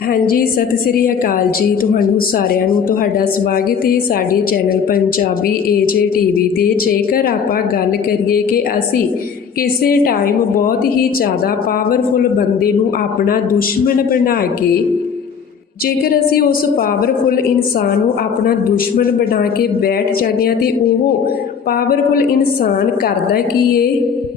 ਹਾਂਜੀ, ਸਤਿ ਸ੍ਰੀ ਅਕਾਲ ਜੀ। ਤੁਹਾਨੂੰ ਸਾਰਿਆਂ ਨੂੰ ਤੁਹਾਡਾ ਸਵਾਗਤ ਹੈ ਸਾਡੇ ਚੈਨਲ ਪੰਜਾਬੀ ਏਜੇ ਟੀਵੀ ਤੇ। ਜੇਕਰ ਆਪਾਂ ਗੱਲ ਕਰੀਏ ਕਿ ਅਸੀਂ ਕਿਸੇ ਟਾਈਮ ਬਹੁਤ ਹੀ ਜ਼ਿਆਦਾ ਪਾਵਰਫੁਲ ਬੰਦੇ ਨੂੰ ਆਪਣਾ ਦੁਸ਼ਮਣ ਬਣਾ ਕੇ, ਜੇਕਰ ਅਸੀਂ ਉਸ ਪਾਵਰਫੁਲ ਇਨਸਾਨ ਨੂੰ ਆਪਣਾ ਦੁਸ਼ਮਣ ਬਣਾ ਕੇ ਬੈਠ ਜਾਂਦੇ ਹਾਂ ਤੇ ਉਹ ਪਾਵਰਫੁਲ ਇਨਸਾਨ ਕਰਦਾ ਕੀ ਏ?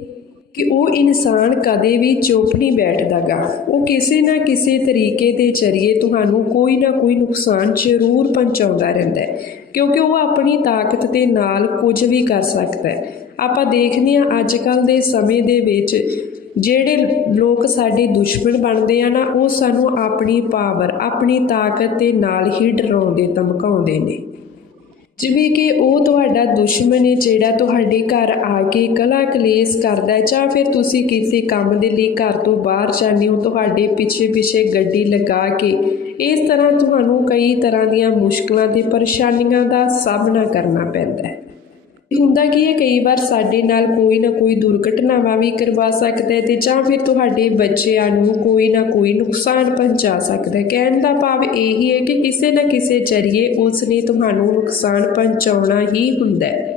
ਕਿ ਉਹ ਇਨਸਾਨ ਕਦੇ ਵੀ ਚੁੱਪ ਨਹੀਂ ਬੈਠਦਾਗਾ। ਉਹ ਕਿਸੇ ਨਾ ਕਿਸੇ ਤਰੀਕੇ ਦੇ ਜ਼ਰੀਏ ਤੁਹਾਨੂੰ ਕੋਈ ਨਾ ਕੋਈ ਨੁਕਸਾਨ ਜ਼ਰੂਰ ਪਹੁੰਚਾਉਂਦਾ ਰਹਿੰਦਾ ਹੈ, ਕਿਉਂਕਿ ਉਹ ਆਪਣੀ ਤਾਕਤ ਦੇ ਨਾਲ ਕੁਝ ਵੀ ਕਰ ਸਕਦਾ ਹੈ। ਆਪਾਂ ਦੇਖਦੇ ਹਾਂ ਅੱਜ ਕੱਲ ਦੇ ਸਮੇਂ ਦੇ ਵਿੱਚ ਜਿਹੜੇ ਲੋਕ ਸਾਡੇ ਦੁਸ਼ਮਣ ਬਣਦੇ ਆ ਨਾ, ਉਹ ਸਾਨੂੰ ਆਪਣੀ ਪਾਵਰ ਆਪਣੀ ਤਾਕਤ ਦੇ ਨਾਲ ਹੀ ਡਰਾਉਂਦੇ, ਧਮਕਾਉਂਦੇ ਨੇ। ਜਿਵੇਂ ਕਿ ਉਹ ਤੁਹਾਡਾ ਦੁਸ਼ਮਣ ਹੈ ਜਿਹੜਾ ਤੁਹਾਡੇ ਘਰ ਆ ਕੇ ਕਲਾ ਕਲੇਸ਼ ਕਰਦਾ ਹੈ, ਜਾਂ ਫਿਰ ਤੁਸੀਂ ਕਿਸੇ ਕੰਮ ਦੇ ਲਈ ਘਰ ਤੋਂ ਬਾਹਰ ਜਾਂਦੇ ਹੋ, ਤੁਹਾਡੇ ਪਿੱਛੇ ਪਿੱਛੇ ਗੱਡੀ ਲਗਾ ਕੇ, ਇਸ ਤਰ੍ਹਾਂ ਤੁਹਾਨੂੰ ਕਈ ਤਰ੍ਹਾਂ ਦੀਆਂ ਮੁਸ਼ਕਲਾਂ ਤੇ ਪਰੇਸ਼ਾਨੀਆਂ ਦਾ ਸਾਹਮਣਾ ਕਰਨਾ ਪੈਂਦਾ ਹੈ। ਹੁੰਦਾ ਕੀ ਹੈ, ਕਈ ਵਾਰ ਸਾਡੇ ਨਾਲ ਕੋਈ ਨਾ ਕੋਈ ਦੁਰਘਟਨਾਵਾਂ ਵੀ ਕਰਵਾ ਸਕਦਾ ਹੈ ਤੇ ਜਾਂ ਫਿਰ ਤੁਹਾਡੇ ਬੱਚਿਆਂ ਨੂੰ ਕੋਈ ਨਾ ਕੋਈ ਨੁਕਸਾਨ ਪਹੁੰਚਾ ਸਕਦਾ ਹੈ। ਕਹਿਣ ਦਾ ਭਾਵ ਇਹ ਹੈ ਕਿ ਕਿਸੇ ਨਾ ਕਿਸੇ ਜ਼ਰੀਏ ਉਸ ਨੇ ਤੁਹਾਨੂੰ ਨੁਕਸਾਨ ਪਹੁੰਚਾਉਣਾ ਹੀ ਹੁੰਦਾ ਹੈ।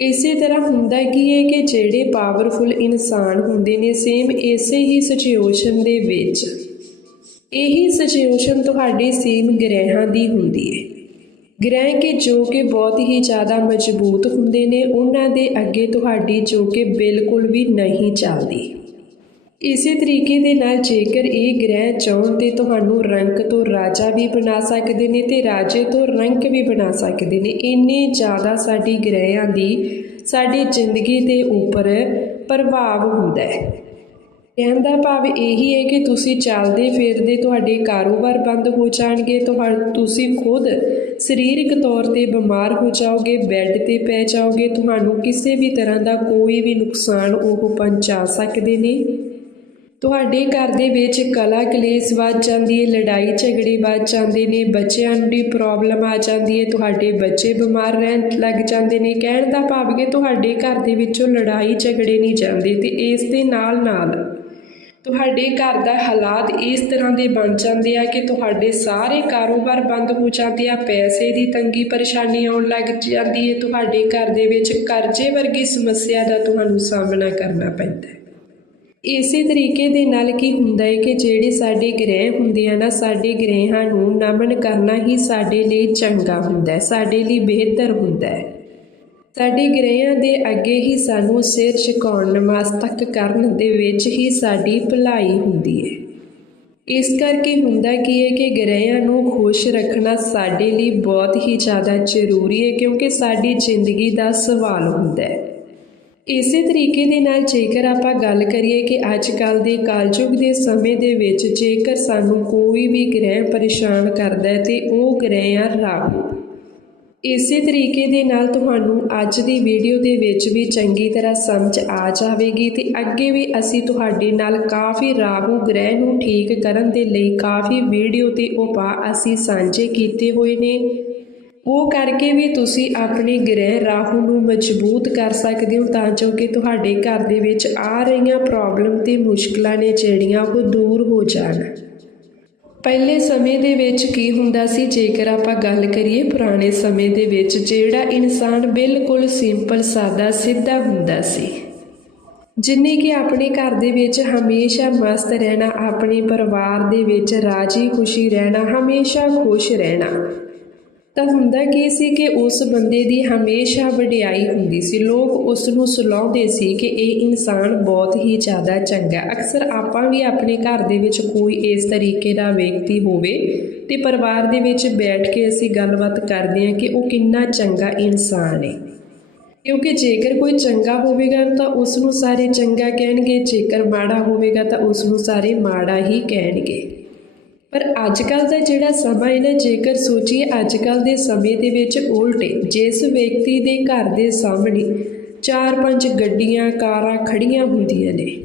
ਇਸੇ ਤਰ੍ਹਾਂ ਹੁੰਦਾ ਕੀ ਹੈ ਕਿ ਜਿਹੜੇ ਪਾਵਰਫੁਲ ਇਨਸਾਨ ਹੁੰਦੇ ਨੇ ਸੇਮ ਇਸੇ ਹੀ ਸਿਚੁਏਸ਼ਨ ਦੇ ਵਿੱਚ। ਇਹੀ ਸਿਚੁਏਸ਼ਨ ਤੁਹਾਡੇ ਸੇਮ ਗ੍ਰਹਿਾਂ ਦੀ ਹੁੰਦੀ ਹੈ। ਗ੍ਰਹਿ ਕੇ ਜੋ ਕਿ ਬਹੁਤ ਹੀ ਜ਼ਿਆਦਾ ਮਜ਼ਬੂਤ ਹੁੰਦੇ ਨੇ, ਉਹਨਾਂ ਦੇ ਅੱਗੇ ਤੁਹਾਡੀ ਜੋ ਕਿ ਬਿਲਕੁਲ ਵੀ ਨਹੀਂ ਚੱਲਦੀ। ਇਸੇ ਤਰੀਕੇ ਦੇ ਨਾਲ ਜੇਕਰ ਇਹ ਗ੍ਰਹਿ ਚਾਹਣ ਤੇ ਤੁਹਾਨੂੰ ਰੰਕ ਤੋਂ ਰਾਜਾ ਵੀ ਬਣਾ ਸਕਦੇ ਨੇ ਤੇ ਰਾਜੇ ਤੋਂ ਰੰਕ ਵੀ ਬਣਾ ਸਕਦੇ ਨੇ, ਇੰਨੇ ਜ਼ਿਆਦਾ ਸਾਡੀ ਗ੍ਰਹਿਆਂ ਦੀ ਸਾਡੀ ਜ਼ਿੰਦਗੀ ਦੇ ਉੱਪਰ ਪ੍ਰਭਾਵ ਹੁੰਦਾ ਹੈ। ਕਹਿਣ ਦਾ ਭਾਵ ਇਹੀ ਹੈ ਕਿ ਤੁਸੀਂ ਚੱਲਦੇ ਫਿਰਦੇ ਤੁਹਾਡੇ ਕਾਰੋਬਾਰ ਬੰਦ ਹੋ ਜਾਣਗੇ ਤੁਹਾ ਤੁਸੀਂ ਖੁਦ ਸਰੀਰਕ ਤੌਰ ਤੇ ਬਿਮਾਰ ਹੋ ਜਾਓਗੇ ਬੈੱਡ ਤੇ ਪੈ ਜਾਓਗੇ, ਤੁਹਾਨੂੰ ਕਿਸੇ ਵੀ ਤਰ੍ਹਾਂ ਦਾ ਕੋਈ ਵੀ ਨੁਕਸਾਨ ਉਹ ਪਹੁੰਚਾ ਸਕਦੇ ਨੇ। ਤੁਹਾਡੇ ਘਰ ਦੇ ਵਿੱਚ ਕਲਾ ਕਲੇਸ਼ ਵੱਧ ਜਾਂਦੀ ਹੈ, ਲੜਾਈ ਝਗੜੇ ਵੱਧ ਜਾਂਦੇ ਨੇ, ਬੱਚਿਆਂ ਦੀ ਪ੍ਰੋਬਲਮ ਆ ਜਾਂਦੀ ਹੈ, ਤੁਹਾਡੇ ਬੱਚੇ ਬਿਮਾਰ ਰਹਿਣ ਲੱਗ ਜਾਂਦੇ ਨੇ। ਕਹਿਣ ਦਾ ਭਾਵ ਕਿ ਤੁਹਾਡੇ ਘਰ ਦੇ ਵਿੱਚੋਂ ਲੜਾਈ ਝਗੜੇ ਨਹੀਂ ਜਾਂਦੇ ਤੇ ਇਸ ਦੇ ਨਾਲ ਨਾਲ ਤੁਹਾਡੇ ਘਰ ਦਾ ਹਾਲਾਤ ਇਸ ਤਰ੍ਹਾਂ ਦੇ ਬਣ ਜਾਂਦੇ ਆ ਕਿ ਤੁਹਾਡੇ ਸਾਰੇ ਕਾਰੋਬਾਰ ਬੰਦ ਹੋ ਜਾਂਦੇ ਆ, ਪੈਸੇ ਦੀ ਤੰਗੀ ਪਰੇਸ਼ਾਨੀ ਆਉਣ ਲੱਗ ਜਾਂਦੀ ਹੈ ਤੁਹਾਡੇ ਘਰ ਦੇ ਵਿੱਚ ਕਰਜ਼ੇ ਵਰਗੀ ਸਮੱਸਿਆ ਦਾ ਤੁਹਾਨੂੰ ਸਾਹਮਣਾ ਕਰਨਾ ਪੈਂਦਾ ਹੈ। ਇਸੇ ਤਰੀਕੇ ਦੇ ਨਾਲ ਕੀ ਹੁੰਦਾ ਹੈ ਕਿ ਜਿਹੜੇ ਸਾਡੇ ਗ੍ਰਹਿ ਹੁੰਦੇ ਆ ਨਾ, ਸਾਡੇ ਗ੍ਰਹਿਾਂ ਨੂੰ ਨਮਨ ਕਰਨਾ ਹੀ ਸਾਡੇ ਲਈ ਚੰਗਾ ਹੁੰਦਾ ਹੈ, ਸਾਡੇ ਲਈ ਬਿਹਤਰ ਹੁੰਦਾ ਹੈ। ਸਾਡੇ ਗ੍ਰਹਿਆਂ ਦੇ ਅੱਗੇ ਹੀ ਸਾਨੂੰ ਸਿਰ ਝੁਕਾਉਣ ਨਮਸਤਕ ਕਰਨ ਦੇ ਵਿੱਚ ਹੀ ਸਾਡੀ ਭਲਾਈ ਹੁੰਦੀ ਹੈ ਇਸ ਕਰਕੇ ਹੁੰਦਾ ਕੀ ਹੈ ਕਿ ਗ੍ਰਹਿਆਂ ਨੂੰ ਖੁਸ਼ ਰੱਖਣਾ ਸਾਡੇ ਲਈ ਬਹੁਤ ਹੀ ਜ਼ਿਆਦਾ ਜ਼ਰੂਰੀ ਹੈ ਕਿਉਂਕਿ ਸਾਡੀ ਜ਼ਿੰਦਗੀ ਦਾ ਸਵਾਲ ਹੁੰਦਾ ਹੈ ਇਸੇ ਤਰੀਕੇ ਦੇ ਨਾਲ ਜੇਕਰ ਆਪਾਂ ਗੱਲ ਕਰੀਏ ਕਿ ਅੱਜ ਕੱਲ ਦੇ ਕਾਲਯੁਗ ਦੇ ਸਮੇਂ ਦੇ ਵਿੱਚ ਜੇਕਰ ਸਾਨੂੰ ਕੋਈ ਵੀ ਗ੍ਰਹਿ ਪਰੇਸ਼ਾਨ ਕਰਦਾ ਹੈ ਤੇ ਉਹ ਗ੍ਰਹਿ ਆ ਰਾਹੂ ਇਸੇ ਤਰੀਕੇ ਦੇ ਨਾਲ ਤੁਹਾਨੂੰ ਅੱਜ ਦੀ ਵੀਡੀਓ ਦੇ ਵਿੱਚ ਵੀ ਚੰਗੀ ਤਰ੍ਹਾਂ ਸਮਝ ਆ ਜਾਵੇਗੀ ਤੇ ਅੱਗੇ ਵੀ ਅਸੀਂ ਤੁਹਾਡੇ ਨਾਲ ਕਾਫੀ ਰਾਹੂ ਗ੍ਰਹਿ ਨੂੰ ਠੀਕ ਕਰਨ ਦੇ ਲਈ ਕਾਫੀ ਵੀਡੀਓ ਤੇ ਉਪਾਅ ਅਸੀਂ ਸਾਂਝੇ ਕੀਤੇ ਹੋਏ ਨੇ। ਉਹ ਕਰਕੇ ਵੀ ਤੁਸੀਂ ਆਪਣੇ ਗ੍ਰਹਿ ਰਾਹੂ ਨੂੰ ਮਜ਼ਬੂਤ ਕਰ ਸਕਦੇ ਹੋ ਤਾਂ ਜੋ ਕਿ ਤੁਹਾਡੇ ਘਰ ਦੇ ਵਿੱਚ ਆ ਰਹੀਆਂ ਪ੍ਰੋਬਲਮ ਤੇ ਮੁਸ਼ਕਲਾਂ ਨੇ ਜਿਹੜੀਆਂ ਉਹ ਦੂਰ ਹੋ ਜਾਣ। ਪਹਿਲੇ ਸਮੇਂ ਦੇ ਵਿੱਚ ਕੀ ਹੁੰਦਾ ਸੀ? ਜੇਕਰ ਆਪਾਂ ਗੱਲ ਕਰੀਏ ਪੁਰਾਣੇ ਸਮੇਂ ਦੇ ਵਿੱਚ, ਜਿਹੜਾ ਇਨਸਾਨ ਬਿਲਕੁਲ ਸਿੰਪਲ, ਸਾਦਾ, ਸਿੱਧਾ ਹੁੰਦਾ ਸੀ। ਜਿੰਨੇ ਕਿ ਆਪਣੇ ਘਰ ਦੇ ਵਿੱਚ ਹਮੇਸ਼ਾ ਮਸਤ ਰਹਿਣਾ, ਆਪਣੇ ਪਰਿਵਾਰ ਦੇ ਵਿੱਚ ਰਾਜੀ ਖੁਸ਼ੀ ਰਹਿਣਾ, ਹਮੇਸ਼ਾ ਖੁਸ਼ ਰਹਿਣਾ। ਤਾਂ ਹੁੰਦਾ ਕੀ ਸੀ ਕਿ ਉਸ ਬੰਦੇ ਦੀ ਹਮੇਸ਼ਾ ਵਡਿਆਈ ਹੁੰਦੀ ਸੀ। ਲੋਕ ਉਸ ਨੂੰ ਸੁਲਾਉਂਦੇ ਸੀ ਕਿ ਇਹ ਇਨਸਾਨ ਬਹੁਤ ਹੀ ਜ਼ਿਆਦਾ ਚੰਗਾ ਅਕਸਰ ਆਪਾਂ ਵੀ ਆਪਣੇ ਘਰ ਦੇ ਵਿੱਚ ਕੋਈ ਇਸ ਤਰੀਕੇ ਦਾ ਵਿਅਕਤੀ ਹੋਵੇ ਤੇ ਪਰਿਵਾਰ ਦੇ ਵਿੱਚ ਬੈਠ ਕੇ ਅਸੀਂ ਗੱਲਬਾਤ ਕਰਦੇ ਹਾਂ ਕਿ ਉਹ ਕਿੰਨਾ ਚੰਗਾ ਇਨਸਾਨ ਹੈ। ਕਿਉਂਕਿ ਜੇਕਰ ਕੋਈ ਚੰਗਾ ਹੋਵੇਗਾ ਤਾਂ ਉਸ ਨੂੰ ਸਾਰੇ ਚੰਗਾ ਕਹਿਣਗੇ, ਜੇਕਰ ਮਾੜਾ ਹੋਵੇਗਾ ਤਾਂ ਉਸ ਨੂੰ ਸਾਰੇ ਮਾੜਾ ਹੀ ਕਹਿਣਗੇ। ਪਰ ਅੱਜ ਕੱਲ ਦਾ ਜਿਹੜਾ ਸਮਾਂ ਹੈ ਨਾ, ਜੇਕਰ ਸੋਚੀਏ ਅੱਜ ਕੱਲ ਦੇ ਸਮੇਂ ਦੇ ਵਿੱਚ ਉਲਟ ਉਲਟੇ ਜਿਸ ਵਿਅਕਤੀ ਦੇ ਘਰ ਦੇ ਸਾਹਮਣੇ ਚਾਰ ਪੰਜ ਗੱਡੀਆਂ, ਕਾਰਾਂ ਖੜੀਆਂ ਹੁੰਦੀਆਂ ਨੇ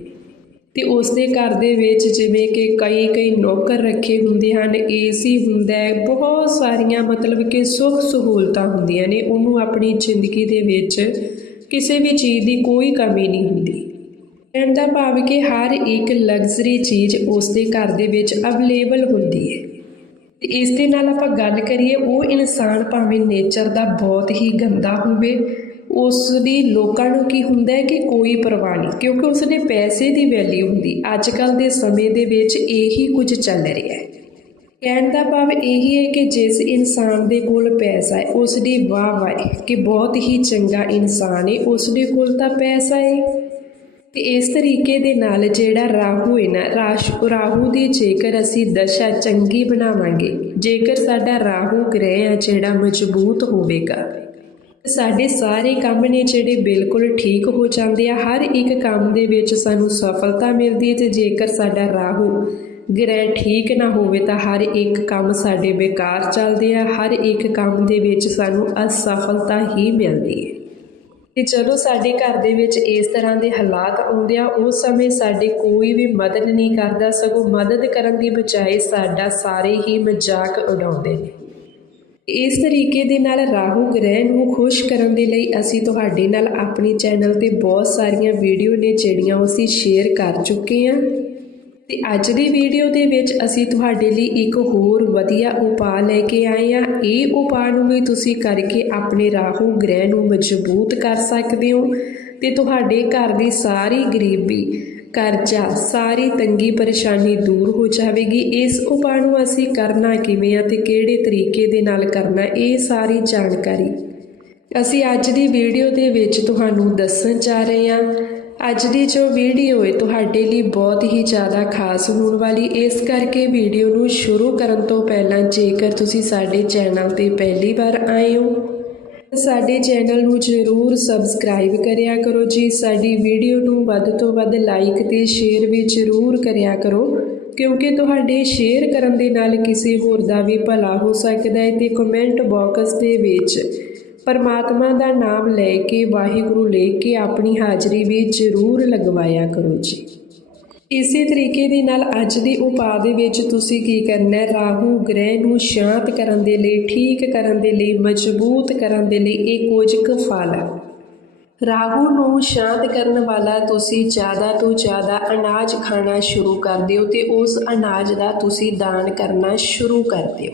ਤੇ ਉਸ ਦੇ ਘਰ ਦੇ ਵਿੱਚ ਜਿਵੇਂ ਕਿ ਕਈ ਕਈ ਨੌਕਰ ਰੱਖੇ ਹੁੰਦੇ ਹਨ, ਏਸੀ ਹੁੰਦਾ ਹੈ, ਬਹੁਤ ਸਾਰੀਆਂ ਮਤਲਬ ਕਿ ਸੁੱਖ ਸਹੂਲਤਾਂ ਹੁੰਦੀਆਂ ਨੇ, ਉਹਨੂੰ ਆਪਣੀ ਜ਼ਿੰਦਗੀ ਦੇ ਵਿੱਚ ਕਿਸੇ ਵੀ ਚੀਜ਼ ਦੀ ਕੋਈ ਕਮੀ ਨਹੀਂ ਹੁੰਦੀ। ਕਹਿਣ ਦਾ ਭਾਵ ਕਿ ਹਰ ਇੱਕ ਲਗਜ਼ਰੀ ਚੀਜ਼ ਉਸ ਦੇ ਘਰ ਦੇ ਵਿੱਚ ਅਵੇਲੇਬਲ ਹੁੰਦੀ ਹੈ। ਤੇ ਇਸ ਦੇ ਨਾਲ ਆਪਾਂ ਗੱਲ ਕਰੀਏ, ਉਹ ਇਨਸਾਨ ਭਾਵੇਂ ਨੇਚਰ ਦਾ ਬਹੁਤ ਹੀ ਗੰਦਾ ਹੋਵੇ ਉਸ ਦੀ ਲੋਕਾਂ ਨੂੰ ਕੀ ਹੁੰਦਾ ਹੈ ਕਿ ਕੋਈ ਪਰਵਾਹ ਨਹੀਂ, ਕਿਉਂਕਿ ਉਸ ਦੇ ਪੈਸੇ ਦੀ ਵੈਲਿਊ ਹੁੰਦੀ। ਅੱਜ ਕੱਲ ਦੇ ਸਮੇਂ ਦੇ ਵਿੱਚ ਇਹੀ ਕੁਝ ਚੱਲ ਰਿਹਾ ਹੈ। ਕਹਿਣ ਦਾ ਭਾਵ ਇਹੀ ਹੈ ਕਿ ਜਿਸ ਇਨਸਾਨ ਦੇ ਕੋਲ ਪੈਸਾ ਹੈ ਉਸ ਦੀ ਵਾਹ ਵਾਹ ਹੈ ਕਿ ਬਹੁਤ ਹੀ ਚੰਗਾ ਇਨਸਾਨ ਹੈ ਉਸ ਦੇ ਕੋਲ ਤਾਂ ਪੈਸਾ ਹੈ। ਤੇ ਇਸ ਤਰੀਕੇ ਦੇ ਨਾਲ ਜਿਹੜਾ ਰਾਹੂ ਹੈ ਨਾ, ਰਾਸ਼, ਰਾਹੂ ਦੀ ਜੇਕਰ ਅਸੀਂ ਦਸ਼ਾ ਚੰਗੀ ਬਣਾਵਾਂਗੇ, ਜੇਕਰ ਸਾਡਾ ਰਾਹੂ ਗ੍ਰਹਿ ਆ ਜਿਹੜਾ ਮਜ਼ਬੂਤ ਹੋਵੇਗਾ ਸਾਡੇ ਸਾਰੇ ਕੰਮ ਨੇ ਜਿਹੜੇ ਬਿਲਕੁਲ ਠੀਕ ਹੋ ਜਾਂਦੇ ਆ, ਹਰ ਇੱਕ ਕੰਮ ਦੇ ਵਿੱਚ ਸਾਨੂੰ ਸਫਲਤਾ ਮਿਲਦੀ ਹੈ ਤੇ ਜੇਕਰ ਸਾਡਾ ਰਾਹੂ ਗ੍ਰਹਿ ਠੀਕ ਨਾ ਹੋਵੇ ਤਾਂ ਹਰ ਇੱਕ ਕੰਮ ਸਾਡੇ ਬੇਕਾਰ ਚੱਲਦੇ ਆ, ਹਰ ਇੱਕ ਕੰਮ ਦੇ ਵਿੱਚ ਸਾਨੂੰ ਅਸਫਲਤਾ ਹੀ ਮਿਲਦੀ ਹੈ। ਕਿ ਜਦੋਂ ਸਾਡੇ ਘਰ ਦੇ ਵਿੱਚ ਇਸ ਤਰ੍ਹਾਂ ਦੇ ਹਾਲਾਤ ਆਉਂਦੇ ਆ, ਉਸ ਸਮੇਂ ਸਾਡੇ ਕੋਈ ਵੀ ਮਦਦ ਨਹੀਂ ਕਰਦਾ, ਸਗੋਂ ਮਦਦ ਕਰਨ ਦੀ ਬਜਾਏ ਸਾਡਾ ਸਾਰੇ ਹੀ ਮਜ਼ਾਕ ਉਡਾਉਂਦੇ ਨੇ। ਇਸ ਤਰੀਕੇ ਦੇ ਨਾਲ ਰਾਹੂ ਗ੍ਰਹਿ ਨੂੰ ਖੁਸ਼ ਕਰਨ ਦੇ ਲਈ ਅਸੀਂ ਤੁਹਾਡੇ ਨਾਲ ਆਪਣੇ ਚੈਨਲ ਤੇ ਬਹੁਤ ਸਾਰੀਆਂ ਵੀਡੀਓ ਨੇ ਜਿਹੜੀਆਂ ਉਹ ਅਸੀਂ ਸ਼ੇਅਰ ਕਰ ਚੁੱਕੇ ਹਾਂ। ਤੇ ਅੱਜ ਦੀ ਵੀਡੀਓ ਦੇ ਵਿੱਚ ਅਸੀਂ ਤੁਹਾਡੇ ਲਈ ਇੱਕ ਹੋਰ ਵਧੀਆ ਉਪਾਅ ਲੈ ਕੇ ਆਏ ਹਾਂ। ਇਹ ਉਪਾਅ ਨੂੰ ਵੀ ਤੁਸੀਂ ਕਰਕੇ ਆਪਣੇ ਰਾਹੂ ਗ੍ਰਹਿ ਨੂੰ ਮਜ਼ਬੂਤ ਕਰ ਸਕਦੇ ਹੋ ਤੇ ਤੁਹਾਡੇ ਘਰ ਦੀ ਸਾਰੀ ਗਰੀਬੀ, ਕਰਜ਼ਾ, ਸਾਰੀ ਤੰਗੀ ਪਰੇਸ਼ਾਨੀ ਦੂਰ ਹੋ ਜਾਵੇਗੀ। ਇਸ ਉਪਾਅ ਨੂੰ ਅਸੀਂ ਕਰਨਾ ਕਿਵੇਂ ਆ ਤੇ ਕਿਹੜੇ ਤਰੀਕੇ ਦੇ ਨਾਲ ਕਰਨਾ, ਇਹ ਸਾਰੀ ਜਾਣਕਾਰੀ ਅਸੀਂ ਅੱਜ ਦੀ ਵੀਡੀਓ ਦੇ ਵਿੱਚ ਤੁਹਾਨੂੰ ਦੱਸਣ ਜਾ ਰਹੇ ਹਾਂ। ਅੱਜ ਦੀ ਜੋ ਵੀਡੀਓ ਹੈ ਤੁਹਾਡੇ ਲਈ ਬਹੁਤ ਹੀ ਜ਼ਿਆਦਾ ਖਾਸ ਹੋਣ ਵਾਲੀ। ਇਸ ਕਰਕੇ ਵੀਡੀਓ ਨੂੰ ਸ਼ੁਰੂ ਕਰਨ ਤੋਂ ਪਹਿਲਾਂ ਜੇਕਰ ਤੁਸੀਂ ਸਾਡੇ ਚੈਨਲ ਤੇ ਪਹਿਲੀ ਵਾਰ ਆਏ ਹੋ ਸਾਡੇ ਚੈਨਲ ਨੂੰ ਜ਼ਰੂਰ ਸਬਸਕ੍ਰਾਈਬ ਕਰਿਆ ਕਰੋ ਜੀ। ਸਾਡੀ ਵੀਡੀਓ ਨੂੰ ਵੱਧ ਤੋਂ ਵੱਧ ਲਾਈਕ ਤੇ ਸ਼ੇਅਰ ਵੀ ਜ਼ਰੂਰ ਕਰਿਆ ਕਰੋ, ਕਿਉਂਕਿ ਤੁਹਾਡੇ ਸ਼ੇਅਰ ਕਰਨ ਦੇ ਨਾਲ ਕਿਸੇ ਹੋਰ ਦਾ ਵੀ ਭਲਾ ਹੋ ਸਕਦਾ ਹੈ ਤੇ ਕਮੈਂਟ ਬਾਕਸ ਦੇ ਵਿੱਚ ਪਰਮਾਤਮਾ ਦਾ ਨਾਮ ਲੈ ਕੇ ਵਾਹਿਗੁਰੂ ਲੈ ਕੇ ਆਪਣੀ ਹਾਜ਼ਰੀ ਵੀ ਜ਼ਰੂਰ ਲਗਵਾਇਆ ਕਰੋ ਜੀ। ਇਸੇ ਤਰੀਕੇ ਦੇ ਨਾਲ ਅੱਜ ਦੀ ਉਪਾਅ ਦੇ ਵਿੱਚ ਤੁਸੀਂ ਕੀ ਕਰਨਾ ਹੈ? ਰਾਹੂ ਗ੍ਰਹਿ ਨੂੰ ਸ਼ਾਂਤ ਕਰਨ ਦੇ ਲਈ, ਠੀਕ ਕਰਨ ਦੇ ਲਈ, ਮਜ਼ਬੂਤ ਕਰਨ ਦੇ ਲਈ ਇਹ ਕੁਝ ਕੁ ਫਲ ਹੈ। ਰਾਹੂ ਨੂੰ ਸ਼ਾਂਤ ਕਰਨ ਵਾਲਾ ਤੁਸੀਂ ਜ਼ਿਆਦਾ ਤੋਂ ਜ਼ਿਆਦਾ ਅਨਾਜ ਖਾਣਾ ਸ਼ੁਰੂ ਕਰ ਦਿਓ ਤੇ ਉਸ ਅਨਾਜ ਦਾ ਤੁਸੀਂ ਦਾਨ ਕਰਨਾ ਸ਼ੁਰੂ ਕਰ ਦਿਓ।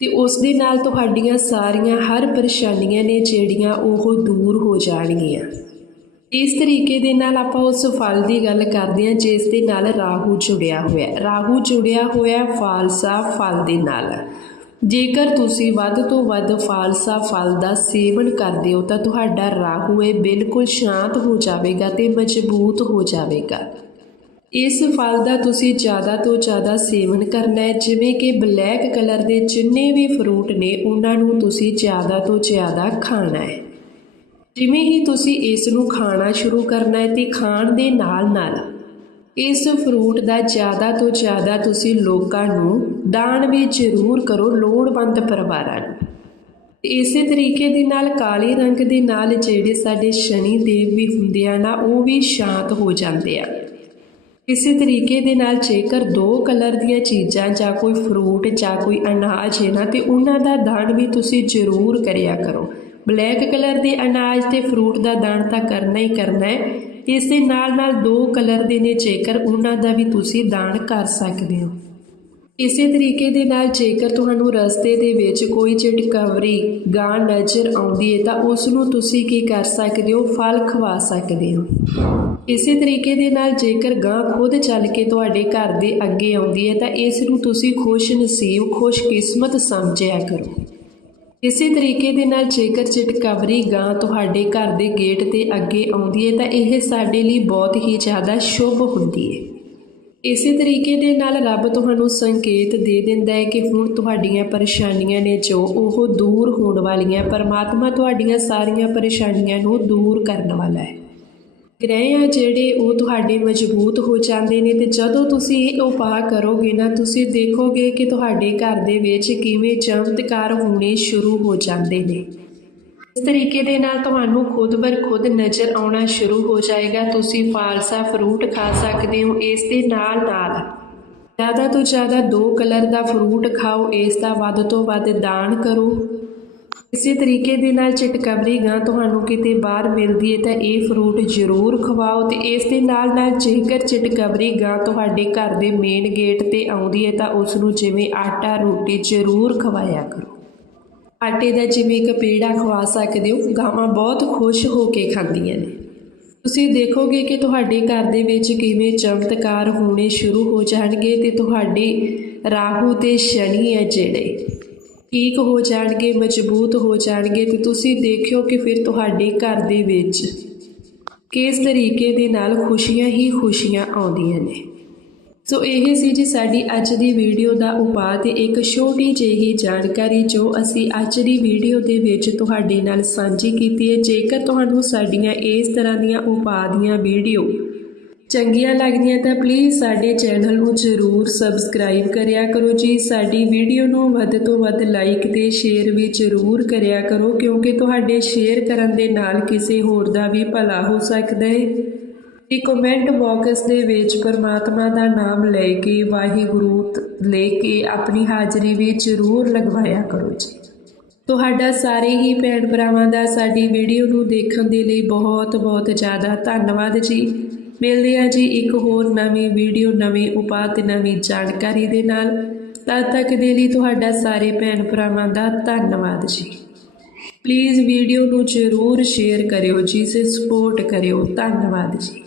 ਤੇ ਉਸ ਦੇ ਨਾਲ ਤੁਹਾਡੀਆਂ ਸਾਰੀਆਂ ਹਰ ਪਰੇਸ਼ਾਨੀਆਂ ਨੇ ਜਿਹੜੀਆਂ ਉਹ ਦੂਰ ਹੋ ਜਾਣਗੀਆਂ। ਇਸ ਤਰੀਕੇ ਦੇ ਨਾਲ ਆਪਾਂ ਉਸ ਫਲ ਦੀ ਗੱਲ ਕਰਦੇ ਹਾਂ, ਜਿਸ ਦੇ ਨਾਲ ਰਾਹੂ ਜੁੜਿਆ ਹੋਇਆ ਰਾਹੂ ਜੁੜਿਆ ਹੋਇਆ ਫਾਲਸਾ ਫਲ ਦੇ ਨਾਲ। ਜੇਕਰ ਤੁਸੀਂ ਵੱਧ ਤੋਂ ਵੱਧ ਫਾਲਸਾ ਫਲ ਦਾ ਸੇਵਨ ਕਰਦੇ ਹੋ, ਤਾਂ ਤੁਹਾਡਾ ਰਾਹੂ ਇਹ ਬਿਲਕੁਲ ਸ਼ਾਂਤ ਹੋ ਜਾਵੇਗਾ ਤੇ ਮਜ਼ਬੂਤ ਹੋ ਜਾਵੇਗਾ। ਇਸ ਫਲ ਦਾ ਤੁਸੀਂ ਜ਼ਿਆਦਾ ਤੋਂ ਜ਼ਿਆਦਾ ਸੇਵਨ ਕਰਨਾ ਹੈ, ਜਿਵੇਂ ਕਿ ਬਲੈਕ ਕਲਰ ਦੇ ਜਿੰਨੇ ਵੀ ਫਰੂਟ ਨੇ, ਉਹਨਾਂ ਨੂੰ ਤੁਸੀਂ ਜ਼ਿਆਦਾ ਤੋਂ ਜ਼ਿਆਦਾ ਖਾਣਾ ਹੈ। ਜਿਵੇਂ ਹੀ ਤੁਸੀਂ ਇਸ ਨੂੰ ਖਾਣਾ ਸ਼ੁਰੂ ਕਰਨਾ ਹੈ, ਤੇ ਖਾਣ ਦੇ ਨਾਲ ਨਾਲ ਇਸ ਫਰੂਟ ਦਾ ਜ਼ਿਆਦਾ ਤੋਂ ਜ਼ਿਆਦਾ ਤੁਸੀਂ ਲੋਕਾਂ ਨੂੰ ਦਾਨ ਵੀ ਜ਼ਰੂਰ ਕਰੋ, ਲੋੜਵੰਦ ਪਰਿਵਾਰਾਂ ਨੂੰ। ਇਸੇ ਤਰੀਕੇ ਦੇ ਨਾਲ ਕਾਲੇ ਰੰਗ ਦੇ ਨਾਲ ਜਿਹੜੇ ਸਾਡੇ ਸ਼ਨੀ ਦੇਵ ਵੀ ਹੁੰਦੇ ਆ ਨਾ, ਉਹ ਵੀ ਸ਼ਾਂਤ ਹੋ ਜਾਂਦੇ ਆ। ਇਸੇ ਤਰੀਕੇ ਦੇ ਨਾਲ ਜੇਕਰ ਦੋ ਕਲਰ ਦੀਆਂ ਚੀਜ਼ਾਂ ਜਾਂ ਕੋਈ ਫਰੂਟ ਜਾਂ ਕੋਈ ਅਨਾਜ ਹੈ ਨਾ, ਤੇ ਉਹਨਾਂ ਦਾ ਦਾਨ ਵੀ ਤੁਸੀਂ ਜ਼ਰੂਰ ਕਰਿਆ ਕਰੋ। ਬਲੈਕ ਕਲਰ ਦੇ ਅਨਾਜ ਤੇ ਫਰੂਟ ਦਾ ਦਾਨ ਤਾਂ ਕਰਨਾ ਹੀ ਕਰਨਾ ਹੈ। ਇਸ ਦੇ ਨਾਲ ਨਾਲ ਦੋ ਕਲਰ ਦੇ ਨੇ ਜੇਕਰ ਉਹਨਾਂ ਦਾ ਵੀ ਤੁਸੀਂ ਦਾਨ ਕਰ ਸਕਦੇ ਹੋ। ਇਸੇ ਤਰੀਕੇ ਦੇ ਨਾਲ ਜੇਕਰ ਤੁਹਾਨੂੰ ਰਸਤੇ ਦੇ ਵਿੱਚ ਕੋਈ ਚਟਕਵਰੀ ਗਾਂ ਨਜ਼ਰ ਆਉਂਦੀ ਹੈ ਤਾਂ ਉਸ ਨੂੰ ਤੁਸੀਂ ਕੀ ਕਰ ਸਕਦੇ ਹੋ? ਫਲ ਖਵਾ ਸਕਦੇ ਹੋ। ਇਸੇ ਤਰੀਕੇ ਦੇ ਨਾਲ ਜੇਕਰ ਗਾਂ ਖੁਦ ਚੱਲ ਕੇ ਤੁਹਾਡੇ ਘਰ ਦੇ ਅੱਗੇ ਆਉਂਦੀ ਹੈ ਤਾਂ ਇਸ ਨੂੰ ਤੁਸੀਂ ਖੁਸ਼ ਨਸੀਬ ਖੁਸ਼ ਕਿਸਮਤ ਸਮਝਿਆ ਕਰੋ। ਇਸੇ ਤਰੀਕੇ ਦੇ ਨਾਲ ਜੇਕਰ ਚਟਕਵਰੀ ਗਾਂ ਤੁਹਾਡੇ ਘਰ ਦੇ ਗੇਟ ਤੇ ਅੱਗੇ ਆਉਂਦੀ ਹੈ ਤਾਂ ਇਹ ਸਾਡੇ ਲਈ ਬਹੁਤ ਹੀ ਜ਼ਿਆਦਾ ਸ਼ੁਭ ਹੁੰਦੀ ਹੈ ਇਸੇ ਤਰੀਕੇ ਦੇ ਨਾਲ ਰੱਬ ਤੁਹਾਨੂੰ ਸੰਕੇਤ ਦੇ ਦਿੰਦਾ ਹੈ ਕਿ ਹੁਣ ਤੁਹਾਡੀਆਂ ਪਰੇਸ਼ਾਨੀਆਂ ਨੇ ਜੋ ਉਹ ਦੂਰ ਹੋਣ ਵਾਲੀਆਂ, ਪਰਮਾਤਮਾ ਤੁਹਾਡੀਆਂ ਸਾਰੀਆਂ ਪਰੇਸ਼ਾਨੀਆਂ ਨੂੰ ਦੂਰ ਕਰਨ ਵਾਲਾ ਹੈ। ਗ੍ਰਹਿ ਆ ਜਿਹੜੇ ਉਹ ਤੁਹਾਡੇ ਮਜ਼ਬੂਤ ਹੋ ਜਾਂਦੇ ਨੇ ਤੇ ਜਦੋਂ ਤੁਸੀਂ ਇਹ ਉਪਾਅ ਕਰੋਗੇ ਨਾ, ਤੁਸੀਂ ਦੇਖੋਗੇ ਕਿ ਤੁਹਾਡੇ ਘਰ ਦੇ ਵਿੱਚ ਕਿਵੇਂ ਚਮਤਕਾਰ ਹੋਣੇ ਸ਼ੁਰੂ ਹੋ ਜਾਂਦੇ ਨੇ। ਇਸ ਤਰੀਕੇ ਦੇ ਨਾਲ ਤੁਹਾਨੂੰ ਖੁਦ ਬਰ ਖੁਦ ਨਜ਼ਰ ਆਉਣਾ ਸ਼ੁਰੂ ਹੋ ਜਾਏਗਾ। ਤੁਸੀਂ ਫਾਲਸਾ ਫਰੂਟ ਖਾ ਸਕਦੇ ਹੋ, ਇਸ ਦੇ ਨਾਲ ਨਾਲ ਜ਼ਿਆਦਾ ਤੋਂ ਜ਼ਿਆਦਾ ਦੋ ਕਲਰ ਦਾ ਫਰੂਟ ਖਾਓ, ਇਸ ਦਾ ਵੱਧ ਤੋਂ ਵੱਧ ਦਾਨ ਕਰੋ। ਇਸੇ ਤਰੀਕੇ ਦੇ ਨਾਲ ਚਟਕਬਰੀ ਗਾਂ ਤੁਹਾਨੂੰ ਕਿਤੇ ਬਾਹਰ ਮਿਲਦੀ ਹੈ ਤਾਂ ਇਹ ਫਰੂਟ ਜ਼ਰੂਰ ਖਵਾਓ ਤੇ ਇਸ ਦੇ ਨਾਲ ਨਾਲ ਜੇਕਰ ਚਟਕਬਰੀ ਗਾਂ ਤੁਹਾਡੇ ਘਰ ਦੇ ਮੇਨ ਗੇਟ ਤੇ ਆਉਂਦੀ ਹੈ ਤਾਂ ਉਸ ਨੂੰ ਜਿਵੇਂ ਆਟਾ ਰੋਟੀ ਜ਼ਰੂਰ ਖਵਾਇਆ ਕਰੋ। ਆਟੇ ਦਾ ਜਿਵੇਂ ਇੱਕ ਪੇੜਾ ਖਵਾ ਸਕਦੇ ਹੋ, ਗਾਵਾਂ ਬਹੁਤ ਖੁਸ਼ ਹੋ ਕੇ ਖਾਂਦੀਆਂ ਨੇ। ਤੁਸੀਂ ਦੇਖੋਗੇ ਕਿ ਤੁਹਾਡੇ ਘਰ ਦੇ ਵਿੱਚ ਕਿਵੇਂ ਚਮਤਕਾਰ ਹੋਣੇ ਸ਼ੁਰੂ ਹੋ ਜਾਣਗੇ ਤੇ ਤੁਹਾਡੇ ਰਾਹੂ ਤੇ ਸ਼ਨੀ ਹੈ ਜਿਹੜੇ। ਠੀਕ ਹੋ ਜਾਣਗੇ, ਮਜ਼ਬੂਤ ਹੋ ਜਾਣਗੇ ਤੇ ਤੁਸੀਂ ਦੇਖਿਓ ਕਿ ਫਿਰ ਤੁਹਾਡੇ ਘਰ ਦੇ ਵਿੱਚ ਕਿਸ ਤਰੀਕੇ ਦੇ ਨਾਲ ਖੁਸ਼ੀਆਂ ਹੀ ਖੁਸ਼ੀਆਂ ਆਉਂਦੀਆਂ ਨੇ। ਸੋ ਇਹ ਸੀ ਜੀ ਸਾਡੀ ਅੱਜ ਦੀ ਵੀਡੀਓ ਦਾ ਉਪਾਅ ਤੇ ਇੱਕ ਛੋਟੀ ਜਿਹੀ ਜਾਣਕਾਰੀ ਜੋ ਅਸੀਂ ਅੱਜ ਦੀ ਵੀਡੀਓ ਦੇ ਵਿੱਚ ਤੁਹਾਡੇ ਨਾਲ ਸਾਂਝੀ ਕੀਤੀ ਹੈ। ਜੇਕਰ ਤੁਹਾਨੂੰ ਸਾਡੀਆਂ ਇਸ ਤਰ੍ਹਾਂ ਦੀਆਂ ਉਪਾਅ ਦੀਆਂ ਵੀਡੀਓ ਚੰਗੀਆਂ ਲੱਗਦੀਆਂ ਤਾਂ ਪਲੀਜ਼ ਸਾਡੇ ਚੈਨਲ ਨੂੰ ਜ਼ਰੂਰ ਸਬਸਕ੍ਰਾਈਬ ਕਰਿਆ ਕਰੋ ਜੀ। ਸਾਡੀ ਵੀਡੀਓ ਨੂੰ ਵੱਧ ਤੋਂ ਵੱਧ ਲਾਈਕ ਤੇ ਸ਼ੇਅਰ ਵੀ ਜ਼ਰੂਰ ਕਰਿਆ ਕਰੋ, ਕਿਉਂਕਿ ਤੁਹਾਡੇ ਸ਼ੇਅਰ ਕਰਨ ਦੇ ਨਾਲ ਕਿਸੇ ਹੋਰ ਦਾ ਵੀ ਭਲਾ ਹੋ ਸਕਦਾ ਹੈ। ਤੇ ਕਮੈਂਟ ਬਾਕਸ ਦੇ ਵਿੱਚ ਪਰਮਾਤਮਾ ਦਾ ਨਾਮ ਲੈ ਕੇ, ਵਾਹਿਗੁਰੂ ਲੈ ਕੇ ਆਪਣੀ ਹਾਜ਼ਰੀ ਵੀ ਜ਼ਰੂਰ ਲਗਵਾਇਆ ਕਰੋ ਜੀ। ਤੁਹਾਡਾ ਸਾਰੇ ਹੀ ਭੈਣ ਭਰਾਵਾਂ ਦਾ ਸਾਡੀ ਵੀਡੀਓ ਨੂੰ ਦੇਖਣ ਦੇ ਲਈ ਬਹੁਤ ਬਹੁਤ ਜ਼ਿਆਦਾ ਧੰਨਵਾਦ ਜੀ। ਮਿਲਦੇ ਹਾਂ ਜੀ ਇੱਕ ਹੋਰ ਨਵੀਂ ਵੀਡੀਓ, ਨਵੇਂ ਉਪਾਅ ਤੇ ਨਵੀਂ ਜਾਣਕਾਰੀ ਦੇ ਨਾਲ। ਤਦ ਤੱਕ ਦੇ ਲਈ ਤੁਹਾਡਾ ਸਾਰੇ ਭੈਣ ਭਰਾਵਾਂ ਦਾ ਧੰਨਵਾਦ ਜੀ। ਪਲੀਜ਼ ਵੀਡੀਓ ਨੂੰ ਜ਼ਰੂਰ ਸ਼ੇਅਰ ਕਰਿਓ ਜੀ ਸੇ ਸਪੋਰਟ ਕਰਿਓ। ਧੰਨਵਾਦ ਜੀ।